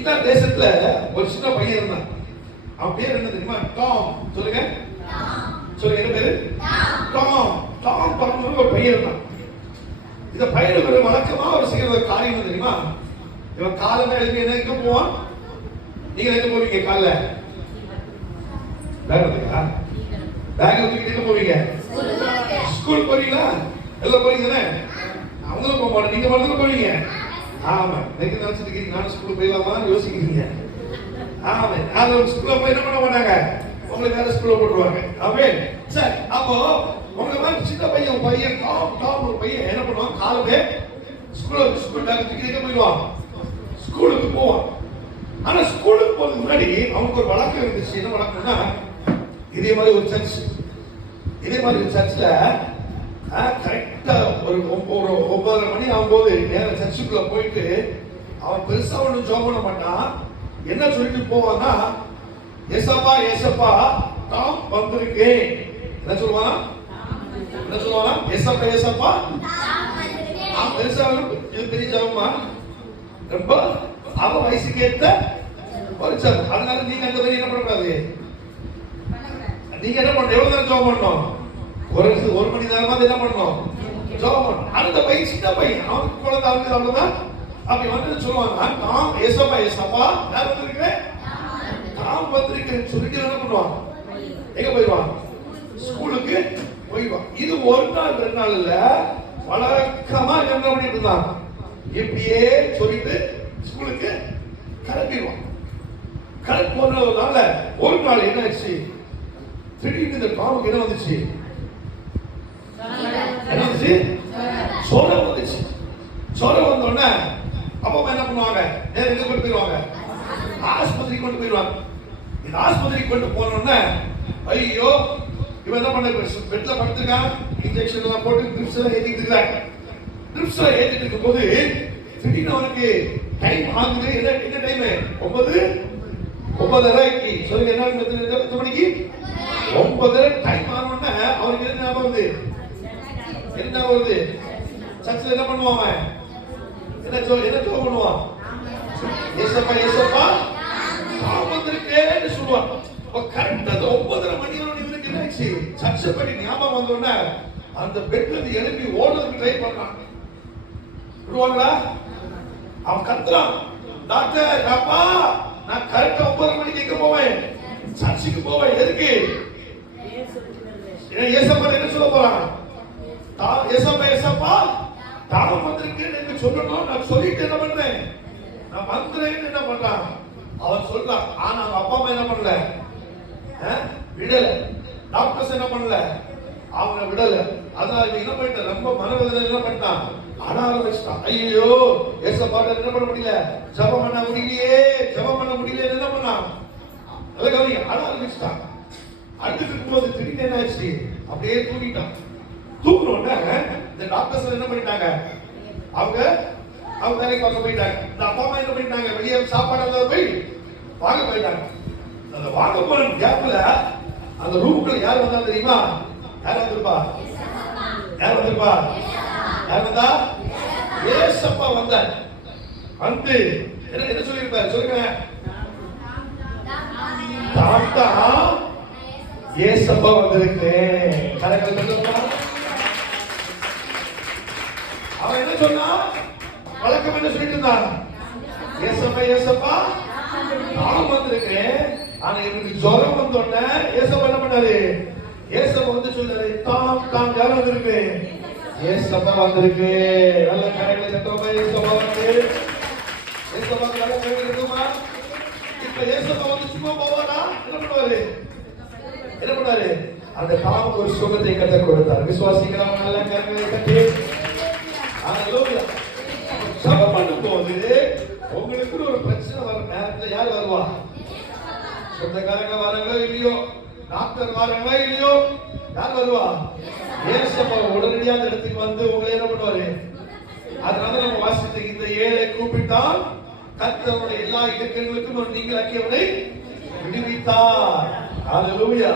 இந்த தேசத்துல ஒரு சின்ன பையன் இருந்தான். அவன் பேர் என்ன தெரியுமா? டாம். சொல்லுங்க சொல்லுங்க, என்ன பேரு? டாம். டாம் பார்க்கணும் ஒரு பையன் இருந்தான். இந்த பையனுக்கு ஒரு வழக்கமா ஒரு செய்யற ஒரு காரியம் தெரியுமா? இவன் காலமே எழுப்பி என்ன எங்க போவான்? நீங்க எங்க போவீங்க? காலைல பேக் எடுத்துக்கா, பேக் எடுத்துக்கிட்டு எங்க போவீங்க? ஸ்கூல் போறீங்களா? எல்லாம் போறீங்க தானே? அவங்களும் போக மாட்டேன், நீங்க மட்டும் போவீங்க. ஆமா, நீங்க நினைச்சிட்டு இருக்கீங்க நானும் ஸ்கூல் போயிடலாமான்னு யோசிக்கிறீங்க. ஆமா, அது ஸ்கூல்ல போய் என்ன பண்ண மாட்டாங்க, உங்களுக்கு வேற ஸ்கூல்ல போட்டுருவாங்க. ஆமே சரி. அப்போ உங்க மாதிரி சின்ன பையன் டாம் ஒரு பையன் என்ன பண்ணுவான்? காலமே ஸ்கூல் பேக் தூக்கிட்டு போயிடுவான், ஸ்கூலுக்கு போவான். ஆனா ஸ்கூலுக்கு போறதுக்கு முன்னாடி அவனுக்கு ஒரு வழக்கம் இருந்துச்சு. என்ன வழக்கம்னா, இதே மாதிரி ஒரு சர்ச்ல கரெக்டா ஒரு 9:30 மணி ஆகும்போது நேரம் சர்ச்சுக்குள்ள போயிட்டு அவன் பெருசா ஒன்றும் ஜெபம் பண்ண மாட்டான். என்ன சொல்லிட்டு போவான்னா, ஏசப்பா ஏசப்பா டாம் வந்திருக்கேன். என்ன சொல்லுவானா? ஏசப்பா ஏசப்பா அவன் பெருசா இது பெரிய ஜெபமா, ரொம்ப அவன் வயசுக்கு ஏற்ற ஒரு ஜெபம். அதனால நீங்க அந்த மாதிரி என்ன பண்ணக்கூடாது. நீங்க என்ன பண்ணணும்? எவ்வளவு நேரம் ஜெபம் பண்ணணும்? ஒரு மணி நேரமா என்ன பண்ணணும்? ஜெபம் பண்ணணும். அந்த பையன் சின்ன பையன், அவனுக்கு குழந்தை அவனுக்கு அவ்வளவுதான். அப்படி வந்து சொல்லுவாங்க, டாம் ஏசப்பா ஏசப்பா யார் வந்திருக்கேன்? டாம் வந்திருக்கேன்னு சொல்லிட்டு என்ன பண்ணுவான்? எங்க போயிடுவான்? ஸ்கூலுக்கு போயிடுவான். இது ஒரு நாள் 2 நாள் இல்ல, வழக்கமா என்ன பண்ணிட்டு இருந்தான்? இப்படியே சொல்லிட்டு ஸ்கூலுக்கு கிளம்பிடுவான். கிளம்பி போனதுனால ஒரு நாள் என்ன ஆச்சு, திடீர்னு இந்த டாமுக்கு என்ன வந்துச்சு? சோரம் வந்துச்சு. சோரம் வந்தோடனே அப்பா என்ன பண்ணுவாங்க? நேரம் எங்க கொண்டு போயிடுவாங்க? ஆஸ்பத்திரிக்கு கொண்டு போயிடுவாங்க. இந்த ஆஸ்பத்திரிக்கு கொண்டு போனோடனே ஐயோ இவன் என்ன பண்ண, பெட்ல படுத்துருக்கான், இன்ஜெக்ஷன் எல்லாம் போட்டு ட்ரிப்ஸ் எல்லாம் ஏத்திட்டு இருக்காங்க. ட்ரிப்ஸ் எல்லாம் ஏத்திட்டு இருக்கும் போது திடீர்னு அவனுக்கு டைம் ஆகுது. என்ன டைம்? 9:30. சொல்லுங்க, என்ன மணிக்கு? 9:30 டைம் ஆனோடனே அவனுக்கு என்ன ஞாபகம் வருது? என்ன வருது? சர்ச்சில் என்ன பண்ணுவான்? என்ன ஜெபம் பண்ணுவான்? ஏசப்பா ஏசப்பா டாம் வந்திருக்கேன்னு சொல்லுவான். கரெக்டா 9:30 மணி இவனுக்கு என்ன ஆச்சு? சர்ச்சை படி ஞாபகம் வந்தோடனே அந்த பெட்ல இருந்து எழுப்பி ஓடுறதுக்கு ட்ரை பண்ணான். விடுவாங்களா? அவன் கத்துறான், டாக்டர் அப்பா நான் கரெக்டா 9:30 மணிக்கு எங்க போவேன்? சர்ச்சுக்கு போவேன். எதுக்கு? ஏசப்பா என்ன சொல்ல போறான்? ஏசப்பா ஏசப்பா டாம் வந்திருக்கேன்னு எனக்கு சொல்லணும். நான் சொல்லிட்டு என்ன பண்றேன்? நான் வந்துறேன்னு என்ன பண்றான்? அவன் சொல்றான். ஆனா அவங்க அப்பா அம்மா என்ன பண்ணல, விடல. டாக்டர்ஸ் என்ன பண்ணல, அவனை விடல. அதனால இவன் என்ன பண்ணிட்டான்? ரொம்ப மனவேதனை என்ன பண்ணிட்டான்? அழ ஆரம்பிச்சிட்டான். ஐயோ ஏசப்பா என்ன பண்ண முடியல, ஜெபம் பண்ண முடியல என்ன பண்ணான்? நல்ல கவனிங்க, அழ ஆரம்பிச்சிட்டான். அழுதுட்டு இருக்கும்போது திடீர்னு என்ன ஆச்சு? அப்படியே தூங்கிட்டான். தூங்குனோட இந்த டாக்டர்ஸ் என்ன பண்ணிட்டாங்க? அவங்க வேலைக்கு பார்க்க போயிட்டாங்க. இந்த அப்பா அம்மா என்ன பண்ணிட்டாங்க? வெளியே சாப்பாடு போய் வாங்க போயிட்டாங்க. அந்த வாங்க போன கேப்ல அந்த ரூமுக்குள்ள யார் வந்தா தெரியுமா? யார் வந்திருப்பா? யார் வந்தா? ஏசப்பா வந்தார். வந்து என்ன சொல்லிருப்பாரு? சொல்லுங்க. தாத்தா ஏசப்பா வந்திருக்கு. அவன் என்ன சொன்னா? வழக்கம் என்ன சொல்லிட்டு இருந்தான்? ஏசப்பா ஏசப்பா டாம் வந்திருக்கு. ஆனா இவனுக்கு ஜுரம் வந்தோடனே ஏசப்பா என்ன பண்ணாரு? ஏசப்பா வந்து சொல்றாரு, டாம் யார் வந்திருக்கு? ஏசப்பா வந்திருக்கு. நல்ல கரைகளை கட்டோமா? ஏசப்பா வந்து நல்ல கரைகளை கட்டுமா? இப்ப ஏசப்பா வந்து சும்மா போவாரா? என்ன பண்ணுவாரு? அந்த டாமுக்கு ஒரு சுகத்தை கத்த கொடுத்தார். விசுவாசிக்கிறவங்க நல்ல கரைகளை கட்டி ஜெபம் பண்ணும்போது உங்களுக்கு ஒரு பிரச்சனை வர நேரத்தில் யார் வருவா? சொந்தக்காரங்க வராங்களோ இல்லையோ, டாக்டர் வராங்களோ இல்லையோ, யார் வருவா? ஏசப்பா உடனடியாக அந்த இடத்துக்கு வந்து உங்களை என்ன பண்ணுவாரு? அதனால நம்ம வாசித்த இந்த ஏழை கூப்பிட்டால் கர்த்தருடைய எல்லா இலக்கங்களுக்கும் நீங்கள் அக்கியவனை விடுவித்தார். ஹல்லேலூயா.